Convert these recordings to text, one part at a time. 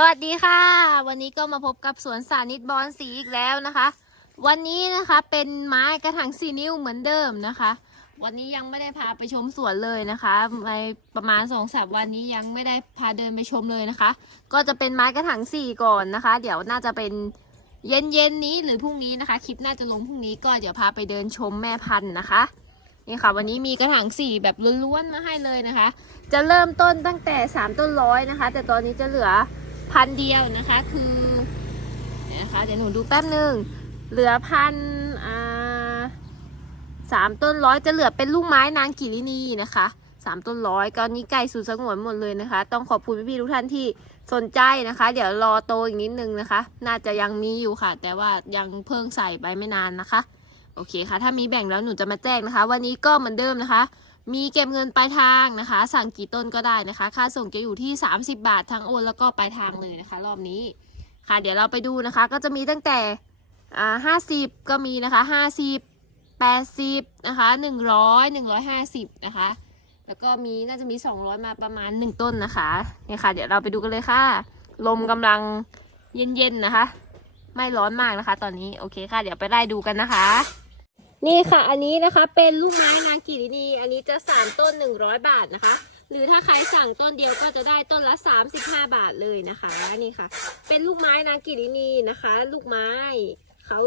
สวัสดีค่ะ วันนี้ก็มาพบกับสวนสานิตบอนสีอีกแล้วนะคะ วันนี้นะคะเป็นไม้กระถางสี่นิ้วเหมือนเดิมนะคะ วันนี้ยังไม่ได้พาไปชมสวนเลยนะคะในประมาณสองสามวันนี้ยังไม่ได้พาเดินไปชมเลยนะคะ ก็จะเป็นไม้กระถางสี่ก่อนนะคะ เดี๋ยวน่าจะเป็นเย็นเย็นๆนี้หรือพรุ่งนี้นะคะ คลิปน่าจะลงพรุ่งนี้ก็เดี๋ยวพาไปเดินชมแม่พันธุ์นะคะนี่ค่ะวันนี้มีกระถางสี่แบบล้วนๆมาให้เลยนะคะ จะเริ่มต้นตั้งแต่สามต้นร้อยนะคะ แต่ตอนนี้จะเหลือ พันเดียวนะคะคือเนี่ยนะคะเดี๋ยวหนูดูแป๊บหนึ่งเหลือพันอ่าสามต้นร้อยจะเหลือเป็นลูกไม้นางกิรินีนะคะสามต้นร้อยก็นี้ไก่สูตรสงวนหมดเลยนะคะ ต้องขอบคุณพี่ๆทุกท่านที่สนใจนะคะ เดี๋ยวรอโตอีกนิดนึงนะคะ น่าจะยังมีอยู่ค่ะ แต่ว่ายังเพิ่งใส่ไปไม่นานนะคะ โอเคค่ะ ถ้ามีแบ่งแล้วหนูจะมาแจ้งนะคะ วันนี้ก็เหมือนเดิมนะคะ มีเก็บเงินปลายทางนะคะ สั่งกี่ต้นก็ได้นะคะ ค่าส่งจะอยู่ที่ 30 บาททั้งโอนแล้วก็ปลายทางเลยนะคะ รอบนี้ค่ะ เดี๋ยวเราไปดูนะคะ ก็จะมีตั้งแต่อ่าห้าสิบก็มีนะคะห้าสิบแปดสิบนะคะหนึ่งร้อยหนึ่งร้อยห้าสิบนะคะ แล้วก็มีน่าจะมี200มาประมาณ1ต้นนะคะเนี่ยค่ะ เดี๋ยวเราไปดูกันเลยค่ะ ลมกำลังเย็นๆนะคะ ไม่ร้อนมากนะคะ ตอนนี้โอเคค่ะ เดี๋ยวไปไล่ดูกันนะคะ นี่ค่ะ อันนี้นะคะเป็นลูกไม้นางกิรินีอันนี้จะสามต้น100บาทนะคะ หรือถ้าใครสั่งต้นเดียวก็จะได้ต้นละ35บาทเลยนะคะนี่ค่ะ เป็นลูกไม้นางกิรินีนะคะ ลูกไม้เขา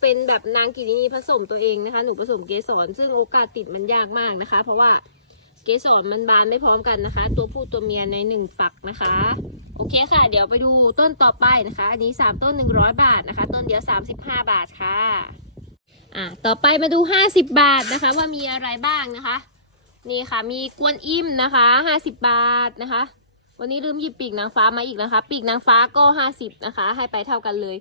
เป็นแบบนางกิรินีผสมตัวเองนะคะ หนูผสมเกสรซึ่งโอกาสติดมันยากมากนะคะ เพราะว่าเกสรมันบานไม่พร้อมกันนะคะ ตัวผู้ตัวเมียในหนึ่งฝักนะคะ โอเคค่ะ เดี๋ยวไปดูต้นต่อไปนะคะ อันนี้3ต้น100บาทนะคะ ต้นเดียว35บาทค่ะ อะต่อไปมาดู 50 บาทนะคะว่ามีอะไรบ้างนะคะ นี่ค่ะมีกวนอิ่มนะคะ 50 บาทนะคะ วันนี้ลืมหยิบปีกนางฟ้ามาอีกนะคะ ปีกนางฟ้าก็ 50 นะคะ ให้ไปเท่ากันเลย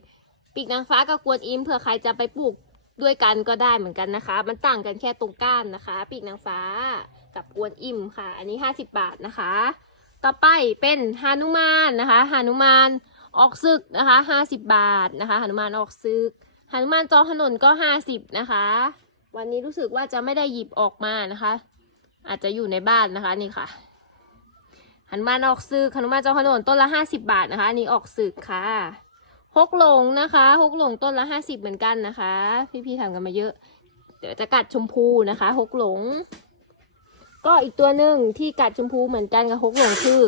ปีกนางฟ้ากับกวนอิ่มเผื่อใครจะไปปลูกด้วยกันก็ได้เหมือนกันนะคะ มันต่างกันแค่ตรงก้านนะคะ ปีกนางฟ้ากับกวนอิ่มค่ะ อันนี้ 50 บาทนะคะ ต่อไปเป็นฮานุมานนะคะฮานุมานออกศึกนะคะ 50 บาทนะคะฮานุมานออกศึก หนุมานจอถนนก็ห้าสิบนะคะ วันนี้รู้สึกว่าจะไม่ได้หยิบออกมานะคะ อาจจะอยู่ในบ้านนะคะนี่ค่ะหนุมานออกซึกหนุมานจอถนนต้นละห้าสิบาทนะคะนี้ออกซึกค่ะฮกหลงนะคะฮกหลงต้นละห้าสิบเหมือนกันนะคะ พี่ๆทำกันมาเยอะ เดี๋ยวจะกัดชมพูนะคะฮกหลง ก็อีกตัวหนึ่งที่กัดชมพูเหมือนกันกับฮกหลงคือ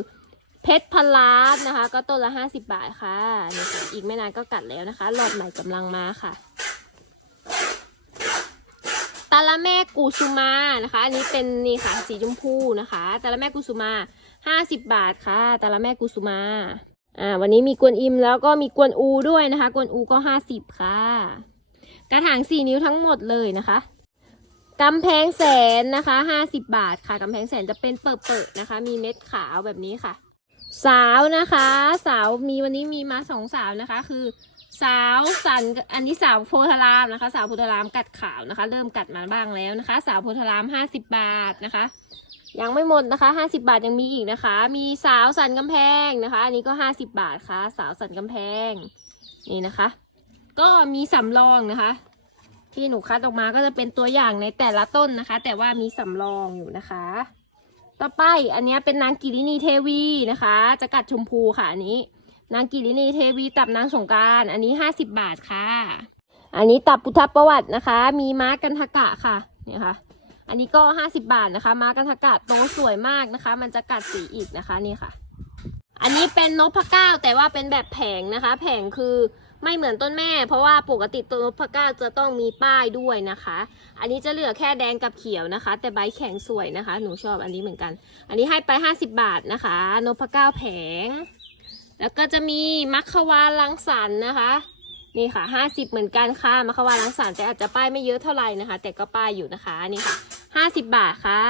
เพชรพลานนะคะ ก็ต้นละห้าสิบาทค่ะนี่ค่ะอีกไม่นานก็กัดแล้วนะคะรอบใหม่กำลังมาค่ะตาละแม่กูซูมานะคะ อันนี้เป็นนี่ค่ะสีชมพูนะคะตาละแม่กูซูมาห้าสิบบาทค่ะตาละแม่กูซูมาอ่าวันนี้มีกวนอิมแล้วก็มีกวนอูด้วยนะคะ กวนอูก็ห้าสิบค่ะ กระถางสี่นิ้วทั้งหมดเลยนะคะกำแพงแสนนะคะห้าสิบบาทค่ะกำแพงแสนจะเป็นเปิดๆนะคะ มีเม็ดขาวแบบนี้ค่ะ สาวนะคะ สาวมีวันนี้มีมาสองสาวนะคะ คือ สาวสันอันนี้สาวโพธารามนะคะ สาวโพธารามกัดขาวนะคะ เริ่มกัดมาบ้างแล้วนะคะ สาวโพธารามห้าสิบบาทนะคะ ยังไม่หมดนะคะห้าสิบาทยังมีอีกนะคะ มีสาวสันกำแพงนะคะ อันนี้ก็ห้าสิบาทค่ะ สาวสันกำแพงนี่นะคะ ก็มีสำรองนะคะ ที่หนูคัดออกมาก็จะเป็นตัวอย่างในแต่ละต้นนะคะ แต่ว่ามีสำรองอยู่นะคะ ต่อไปอันนี้เป็นนางกิรินีเทวีนะคะ จะกัดชมพูค่ะอันนี้ นางกิรินีเทวีตับนางสงการอันนี้ห้าสิบบาทค่ะ อันนี้ตับพุทธประวัตินะคะ มีม้ากันทกะค่ะเนี่ยค่ะ อันนี้ก็ห้าสิบาทนะคะ ม้ากันทกะโตสวยมากนะคะ มันจะกัดสีอีกนะคะนี่ค่ะ อันนี้เป็นนกพเก้าแต่ว่าเป็นแบบแผงนะคะ แผงคือ ไม่เหมือนต้นแม่ เพราะว่าปกติตัวนพเก้าจะต้องมีป้ายด้วยนะคะ อันนี้จะเหลือแค่แดงกับเขียวนะคะ แต่ใบแข็งสวยนะคะ หนูชอบอันนี้เหมือนกัน อันนี้ให้ไป 50 บาทนะคะ นพเก้าแผง แล้วก็จะมีมัคควาลังสรรค์นะคะนี่ค่ะ50เหมือนกันค่ะมัคควาลังสรรแต่อาจจะป้ายไม่เยอะเท่าไหร่นะคะ แต่ก็ป้ายอยู่นะคะนี่ค่ะ50บาทค่ะ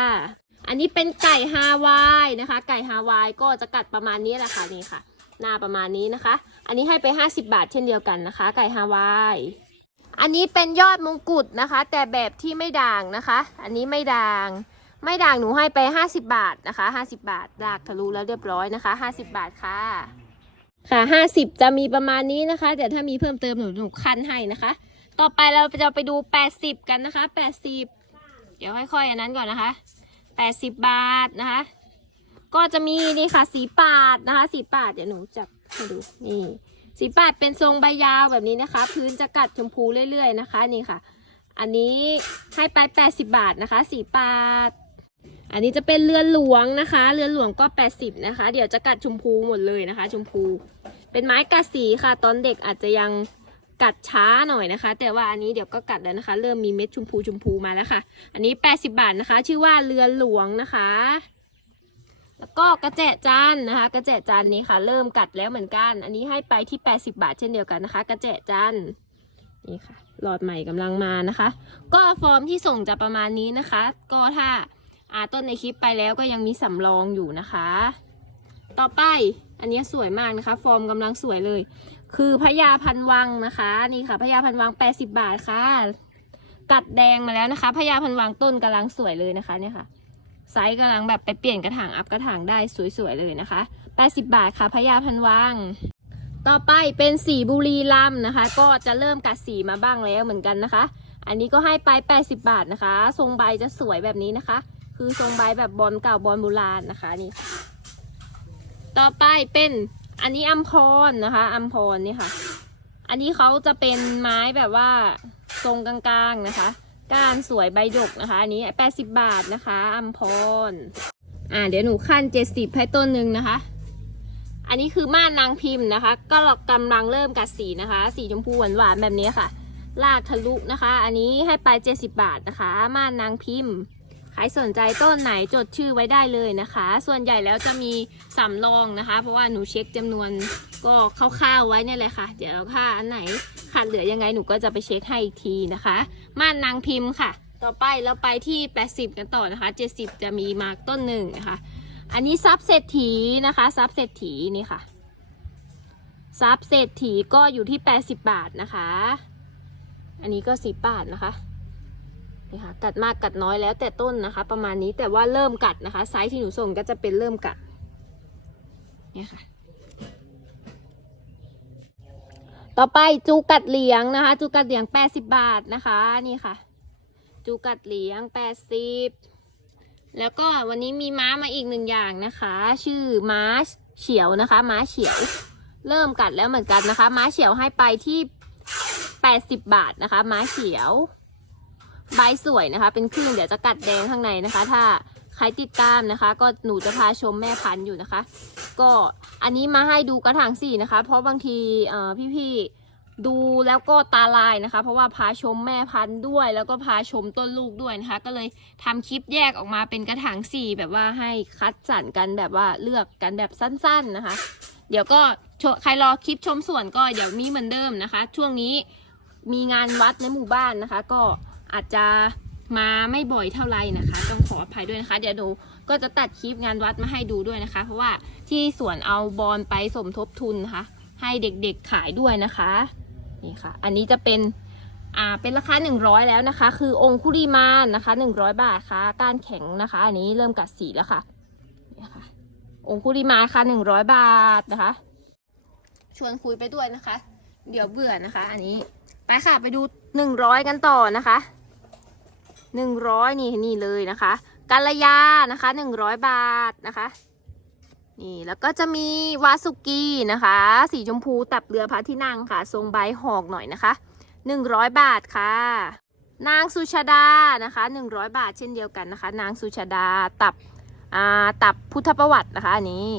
อันนี้เป็นไก่ฮาวายนะคะ ไก่ฮาวายก็จะกัดประมาณนี้แหละค่ะนี่ค่ะ หน้าประมาณนี้นะคะ อันนี้ให้ไป 50 บาทเช่นเดียวกันนะคะ ไก่ฮาวาย อันนี้เป็นยอดมงกุฎนะคะ แต่แบบที่ไม่ด่างนะคะ อันนี้ไม่ด่าง ไม่ด่างหนูให้ไป 50 บาทนะคะ 50 บาทดากทะลุแล้วเรียบร้อยนะคะ 50 บาทค่ะ ค่ะ 50 จะมีประมาณนี้นะคะ แต่ถ้ามีเพิ่มเติมหนูหนูคันให้นะคะ ต่อไปเราจะไปดู 80 กันนะคะ 80 เดี๋ยวค่อยๆอันนั้นก่อนนะคะ 80 บาทนะคะ ก็จะมีนี่ค่ะ สีปาดนะคะ สีปาดเดี๋ยวหนูจับมาดูนี่ สีปาดเป็นทรงใบยาวแบบนี้นะคะ พื้นจะกัดชมพูเรื่อยๆนะคะนี่ค่ะ อันนี้ให้ไป 80 บาทนะคะ สีปาด อันนี้จะเป็นเรือนหลวงนะคะ เรือนหลวงก็ 80 นะคะ เดี๋ยวจะกัดชมพูหมดเลยนะคะ ชมพู เป็นไม้กัดสีค่ะ ตอนเด็กอาจจะยังกัดช้าหน่อยนะคะ แต่ว่าอันนี้เดี๋ยวก็กัดแล้วนะคะ เริ่มมีเม็ดชมพูชมพูมาแล้วค่ะ อันนี้ 80 บาทนะคะ ชื่อว่าเรือนหลวงนะคะ แล้วก็กระเจจันนะคะ กระเจจันนี้ค่ะ เริ่มกัดแล้วเหมือนกัน อันนี้ให้ไปที่ 80 บาทเช่นเดียวกันนะคะ กระเจจันนี่ค่ะหลอดใหม่กำลังมานะคะ ก็ฟอร์มที่ส่งจะประมาณนี้นะคะ ก็ถ้าอาต้นในคลิปไปแล้วก็ยังมีสำรองอยู่นะคะ ต่อไปอันนี้สวยมากนะคะ ฟอร์มกำลังสวยเลย คือพญาพันวังนะคะนี่ค่ะพญาพันวัง 80 บาทค่ะ กัดแดงมาแล้วนะคะพญาพันวังต้นกำลังสวยเลยนะคะเนี่ยค่ะ ไซส์กำลังแบบไปเปลี่ยนกระถางอัพกระถางได้สวยๆเลยนะคะ 80 บาทค่ะพญาพันวังต่อไปเป็นสีบุรีรัมนะคะ ก็จะเริ่มกัดสีมาบ้างแล้วเหมือนกันนะคะ อันนี้ก็ให้ไป 80 บาทนะคะ ทรงใบจะสวยแบบนี้นะคะ คือทรงใบแบบบอลเก่าบอลโบราณนะคะนี่ ต่อไปเป็นอันนี้อัมพรนะคะ อัมพรนี่ค่ะ อันนี้เขาจะเป็นไม้แบบว่าทรงกลางๆนะคะ ก้านสวยใบดกนะคะ อันนี้ 80 บาทนะคะอัมพร อ่า เดี๋ยวหนูขั้น 70ให้ต้นหนึ่งนะคะ อันนี้คือม่านนางพิมพ์นะคะ ก็กำลังเริ่มกัดสีนะคะ สีชมพูหวานๆแบบนี้ค่ะลากทะลุนะคะ อันนี้ให้ไป 70 บาทนะคะ ม่านนางพิมพ์ ใครสนใจต้นไหนจดชื่อไว้ได้เลยนะคะ ส่วนใหญ่แล้วจะมีสำรองนะคะ เพราะว่าหนูเช็คจำนวน ก็คร่าวๆไว้เนี่ยแหละค่ะ เดี๋ยวถ้าอันไหนขาดเหลือยังไงหนูก็จะไปเช็คให้อีกทีนะคะ ม่านนางพิมพ์ค่ะ ต่อไปเราไปที่ 80 กันต่อนะคะ 70 จะมีมาร์กต้นหนึ่งนะคะ อันนี้ซับเศรษฐีนะคะซับเศรษฐีนี่ค่ะซับเศรษฐีก็อยู่ที่ 80 บาทนะคะ อันนี้ก็สิบบาทนะคะนี่ค่ะกัดมากกัดน้อยแล้วแต่ต้นนะคะ ประมาณนี้แต่ว่าเริ่มกัดนะคะ ไซส์ที่หนูส่งก็จะเป็นเริ่มกัดเนี่ยค่ะ ต่อไปจูกัดเหลียงนะคะ จูกัดเหลียง 80 บาทนะคะ นี่ค่ะ จูกัดเหลียง 80 แล้วก็วันนี้มีม้ามาอีกหนึ่งอย่างนะคะ ชื่อม้าเฉียวนะคะ ม้าเฉียว เริ่มกัดแล้วเหมือนกันนะคะ ม้าเฉียวให้ไปที่ 80 บาทนะคะ ม้าเขียว ใบสวยนะคะ เป็นครึ่งเดี๋ยวจะกัดแดงข้างในนะคะ ถ้าใครติดตามนะคะ ก็หนูจะพาชมแม่พันธุ์อยู่นะคะ ก็อันนี้มาให้ดูกระถางสี่นะคะ เพราะบางทีพี่ๆดูแล้วก็ตาลายนะคะ เพราะว่าพาชมแม่พันธุ์ด้วย แล้วก็พาชมต้นลูกด้วยนะคะ ก็เลยทำคลิปแยกออกมาเป็นกระถางสี่แบบว่าให้คัดสรรกันแบบว่าเลือกกันแบบสั้นๆนะคะ เดี๋ยวก็ใครรอคลิปชมส่วนก็เดี๋ยวมีเหมือนเดิมนะคะ ช่วงนี้มีงานวัดในหมู่บ้านนะคะ ก็อาจจะมาไม่บ่อยเท่าไหร่นะคะ ต้องขออภัยด้วยนะคะ เดี๋ยวหนู ก็จะตัดคลิปงานวัดมาให้ดูด้วยนะคะ เพราะว่าที่สวนเอาบอลไปสมทบทุนนะคะ ให้เด็กๆขายด้วยนะคะนี่ค่ะ อันนี้จะเป็นอ่าเป็นราคา 100 แล้วนะคะ คือองคุริมานนะคะ 100 บาทค่ะก้านแข็งนะคะ อันนี้เริ่มกัดสีแล้วค่ะนี่ค่ะ องคุริมานค่ะ 100 บาทนะคะ ชวนคุยไปด้วยนะคะ เดี๋ยวเบื่อนะคะ อันนี้ไปค่ะไปดู 100 กันต่อนะคะ 100 นี่นี่เลยนะคะ กัลยานะคะ100บาทนะคะ นี่แล้วก็จะมีวาสุกีนะคะ สีชมพูตับเรือพระที่นั่งค่ะ ทรงใบหอกหน่อยนะคะ100บาทค่ะ นางสุชาดานะคะ100บาทเช่นเดียวกันนะคะ นางสุชาดาตับอ่าตับพุทธประวัตินะคะอันนี้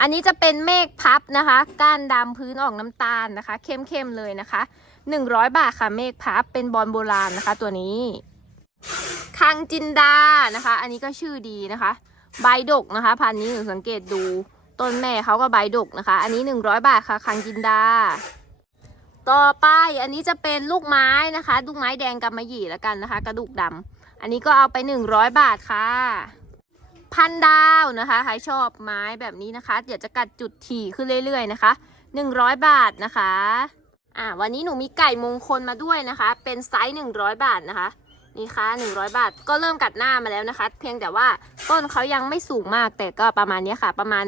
อันนี้จะเป็นเมฆพับนะคะ ก้านดำพื้นออกน้ำตาลนะคะ เข้มๆเลยนะคะ 100 บาทค่ะ เมฆพับเป็นบอลโบราณนะคะ ตัวนี้ คังจินดานะคะ อันนี้ก็ชื่อดีนะคะ ใบดกนะคะ พันนี้หนูสังเกตดูต้นแม่เขาก็ใบดกนะคะ อันนี้100บาทค่ะคังจินดา ต่อไปอันนี้จะเป็นลูกไม้นะคะลูกไม้แดงกำมะหยี่แล้วกันนะคะ กระดูกดำอันนี้ก็เอาไป100บาทค่ะ พันดาวนะคะใครชอบไม้แบบนี้นะคะเดี๋ยวจะกัดจุดถี่ขึ้นเรื่อยๆนะคะ100บาทนะคะอ่าวันนี้หนูมีไก่มงคลมาด้วยนะคะ เป็นไซส์100บาทนะคะ นี่ค่ะ100 บาท ก็เริ่มกัดหน้ามาแล้วนะคะ เพียงแต่ว่าต้นเขายังไม่สูงมาก แต่ก็ประมาณนี้ค่ะ ประมาณ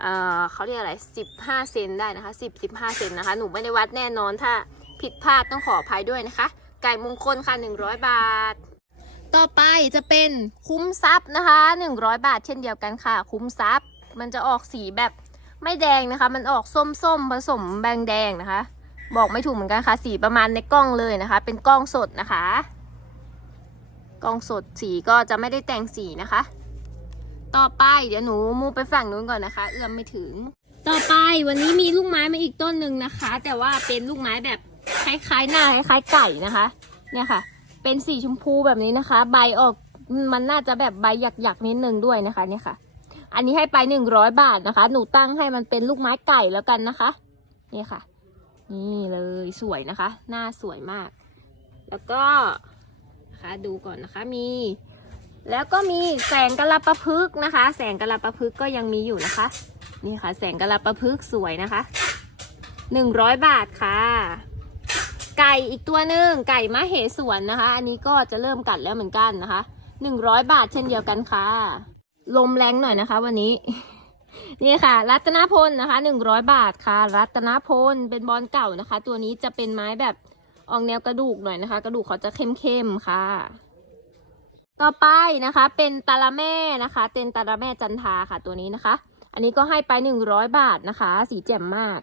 เอ่อเขาเรียกอะไร 15 เซนได้นะคะ 10 15 เซนนะคะ หนูไม่ได้วัดแน่นอน ถ้าผิดพลาดต้องขออภัยด้วยนะคะ ไก่มงคลค่ะ 100 บาท ต่อไปจะเป็นคุ้มทรัพย์นะคะ 100 บาทเช่นเดียวกันค่ะ คุ้มทรัพย์ มันจะออกสีแบบไม่แดงนะคะ มันออกส้มๆผสมแบงแดงนะคะ บอกไม่ถูกเหมือนกันค่ะ สีประมาณในกล้องเลยนะคะ เป็นกล้องสดนะคะ กองสดสีก็จะไม่ได้แต่งสีนะคะ ต่อไปเดี๋ยวหนูมูไปฝั่งนู้นก่อนนะคะ เอื้อมไม่ถึง ต่อไปวันนี้มีลูกไม้มาอีกต้นหนึ่งนะคะ แต่ว่าเป็นลูกไม้แบบคล้ายๆหน้าคล้ายๆไก่นะคะ เนี่ยค่ะ เป็นสีชมพูแบบนี้นะคะ ใบออกมันน่าจะแบบใบหยักๆนิดนึงด้วยนะคะเนี่ยค่ะ อันนี้ให้ไปหนึ่งร้อยบาทนะคะ หนูตั้งให้มันเป็นลูกไม้ไก่แล้วกันนะคะนี่ค่ะ นี่เลยสวยนะคะ หน้าสวยมาก แล้วก็ นะคะ ดูก่อนนะคะมี แล้วก็มีแสงกะลาปะพึกนะคะ แสงกะลาปะพึกก็ยังมีอยู่นะคะ นี่ค่ะ แสงกะลาปะพึกสวยนะคะหนึ่งร้อยบาทค่ะ ไก่อีกตัวหนึ่งไก่มะเหสวนนะคะ อันนี้ก็จะเริ่มกัดแล้วเหมือนกันนะคะหนึ่งร้อยบาทเช่นเดียวกันค่ะ ลมแรงหน่อยนะคะ วันนี้นี่ค่ะ รัตนพลนะคะหนึ่งร้อยบาทค่ะ รัตนพลเป็นบอลเก่านะคะ ตัวนี้จะเป็นไม้แบบ ออกแนวกระดูกหน่อยนะคะ กระดูกเขาจะเข้มๆค่ะ ต่อไปนะคะ เป็นตาละแม่นะคะเป็นตาละแม่จันทาค่ะตัวนี้นะคะ อันนี้ก็ให้ไปหนึ่งร้อยบาทนะคะ สีแจ่มมาก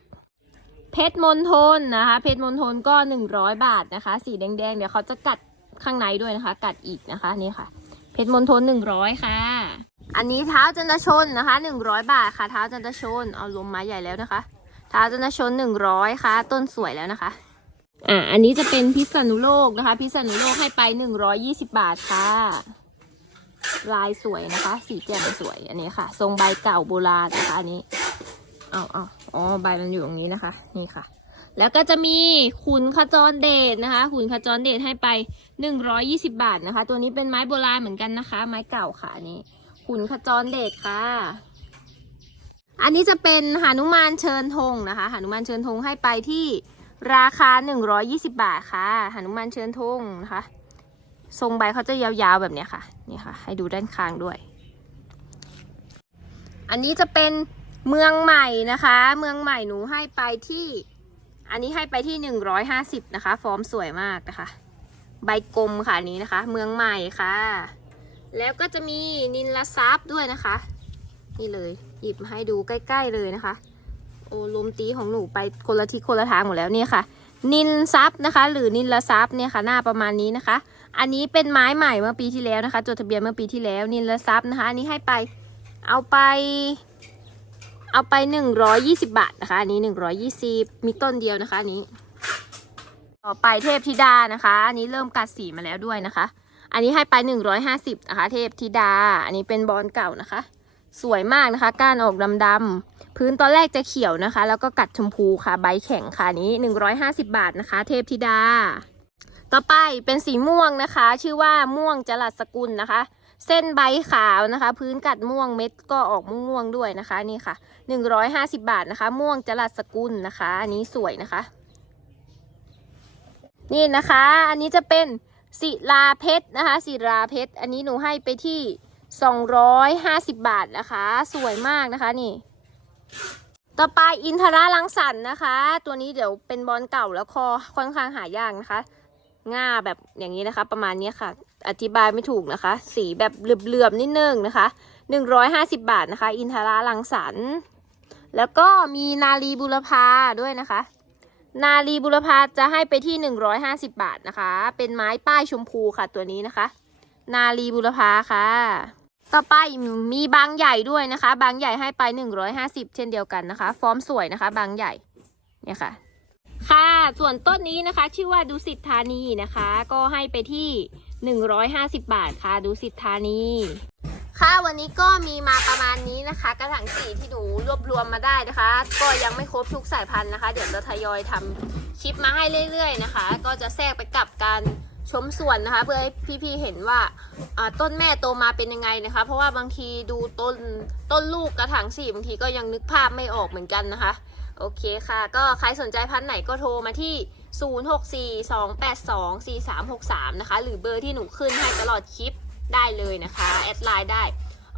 เพชรมณฑลนะคะ เพชรมณฑลก็หนึ่งร้อยบาทนะคะ สีแดงๆเดี๋ยวเขาจะกัดข้างในด้วยนะคะ กัดอีกนะคะนี่ค่ะ เพชรมณฑลหนึ่งร้อยค่ะ อันนี้เท้าจันทชนนะคะหนึ่งร้อยบาทค่ะเท้าจันทชนเอาลมไม้ใหญ่แล้วนะคะเท้าจันทชนหนึ่งร้อยค่ะ ต้นสวยแล้วนะคะ อ่าอันนี้จะเป็นพิษณุโลกนะคะ พิษณุโลกให้ไปหนึ่งร้อยี่สิบาทค่ะ ลายสวยนะคะ สีแจ่มสวยอันนี้ค่ะ ทรงใบเก่าโบราณนะคะอันนี้เอาเอาอ๋อใบมันอยู่ตรงนี้นะคะ นี่ค่ะ แล้วก็จะมีขุนขจรเดชนะคะขุนขจรเดชให้ไปหนึ่งร้อยี่สิบาทนะคะ ตัวนี้เป็นไม้โบราณเหมือนกันนะคะ ไม้เก่าค่ะอันนี้ขุนขจรเดชค่ะอันนี้จะเป็นหานุมานเชิญธงนะคะหานุมานเชิญธงให้ไปที่ ราคา 120 บาทค่ะหานุมานเชิญธงนะคะ ทรงใบเขาจะยาวๆแบบนี้ค่ะ นี่ค่ะ ให้ดูด้านข้างด้วย อันนี้จะเป็นเมืองใหม่นะคะ เมืองใหม่หนูให้ไปที่ อันนี้ให้ไปที่ 150 นะคะ ฟอร์มสวยมากนะคะ ใบกลมค่ะนี้นะคะ เมืองใหม่ค่ะ แล้วก็จะมีนินลซับด้วยนะคะ นี่เลย หยิบมาให้ดูใกล้ ๆเลยนะคะ โอ้ลมตีของหนูไปคนละทิศคนละทางหมดแล้วเนี่ยค่ะ นินซับนะคะ หรือนินละซับเนี่ยค่ะหน้าประมาณนี้นะคะ อันนี้เป็นไม้ใหม่เมื่อปีที่แล้วนะคะ จดทะเบียนเมื่อปีที่แล้ว นินละซับนะคะ อันนี้ให้ไปเอาไป เอาไปหนึ่งร้อยยี่สิบาทนะคะ อันนี้หนึ่งร้อยี่สิบมีต้นเดียวนะคะอันนี้ ต่อไปเทพธิดานะคะ อันนี้เริ่มกัดสีมาแล้วด้วยนะคะ อันนี้ให้ไป150นะคะ เทพธิดา อันนี้เป็นบอลเก่านะคะ สวยมากนะคะ ก้านออกดำๆพื้นตอนแรกจะเขียวนะคะ แล้วก็กัดชมพูค่ะ ใบแข็งค่ะนี้ 150 บาทนะคะ เทพธิดา ต่อไปเป็นสีม่วงนะคะ ชื่อว่าม่วงจรัสสกุลนะคะ เส้นใบขาวนะคะ พื้นกัดม่วงเม็ดก็ออกม่วงๆด้วยนะคะนี่ค่ะ 150 บาทนะคะ ม่วงจรัสสกุลนะคะ อันนี้สวยนะคะ นี่นะคะ อันนี้จะเป็นศิลาเพชรนะคะศิลาเพชรอันนี้หนูให้ไปที่ 250 บาทนะคะ สวยมากนะคะนี่ ต่อไปอินทราลังสรรค์นะคะ ตัวนี้เดี๋ยวเป็นบอลเก่าแล้วคอค่อนข้างหายากนะคะง่าแบบอย่างนี้นะคะ ประมาณนี้ค่ะ อธิบายไม่ถูกนะคะ สีแบบเหลือบๆนิดนึงนะคะ 150 บาทนะคะ อินทราลังสรรค์แล้วก็มีนาลีบุรพาด้วยนะคะ นาลีบุรพาจะให้ไปที่ 150 บาทนะคะ เป็นไม้ป้ายชมพูค่ะตัวนี้นะคะ นาลีบุรพาค่ะ ต่อไปมีบางใหญ่ด้วยนะคะ บางใหญ่ให้ไป 150 เช่นเดียวกันนะคะ ฟอร์มสวยนะคะ บางใหญ่เนี่ยค่ะ ค่ะส่วนต้นนี้นะคะ ชื่อว่าดุสิตธานีนะคะ ก็ให้ไปที่ 150 บาทค่ะดุสิตธานีค่ะวันนี้ก็มีมาประมาณนี้นะคะ กระถางสีที่หนูรวบรวมมาได้นะคะ ก็ยังไม่ครบทุกสายพันธุ์นะคะ เดี๋ยวจะทยอยทำคลิปมาให้เรื่อยๆนะคะ ก็จะแทรกไปกับการ ชมสวนนะคะ เพื่อให้พี่ๆเห็นว่าต้นแม่โตมาเป็นยังไงนะคะ เพราะว่าบางทีดูต้นต้นลูกกระถางสีบางทีก็ยังนึกภาพไม่ออกเหมือนกันนะคะ โอเคค่ะ ก็ใครสนใจพันธุ์ไหนก็โทรมาที่ 0642824363 นะคะ หรือเบอร์ที่หนูขึ้นให้ตลอดคลิปได้เลยนะคะ แอดไลน์ได้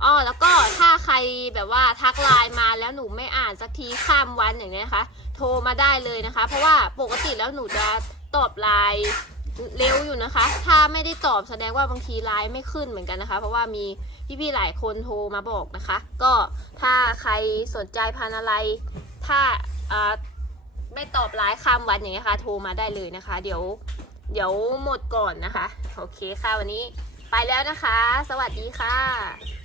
อ๋อแล้วก็ถ้าใครแบบว่าทักไลน์มาแล้วหนูไม่อ่านสักทีข้ามวันอย่างนี้นะคะ โทรมาได้เลยนะคะ เพราะว่าปกติแล้วหนูจะตอบไลน์ เร็วอยู่นะคะ ถ้าไม่ได้ตอบแสดงว่าบางทีไลน์ไม่ขึ้นเหมือนกันนะคะ เพราะว่ามีพี่ๆหลายคนโทรมาบอกนะคะ ก็ถ้าใครสนใจพันอะไร ถ้าอ่าไม่ตอบไลน์ข้ามวันอย่างเงี้ยค่ะ โทรมาได้เลยนะคะ เดี๋ยวเดี๋ยวหมดก่อนนะคะ โอเคค่ะวันนี้ไปแล้วนะคะ สวัสดีค่ะ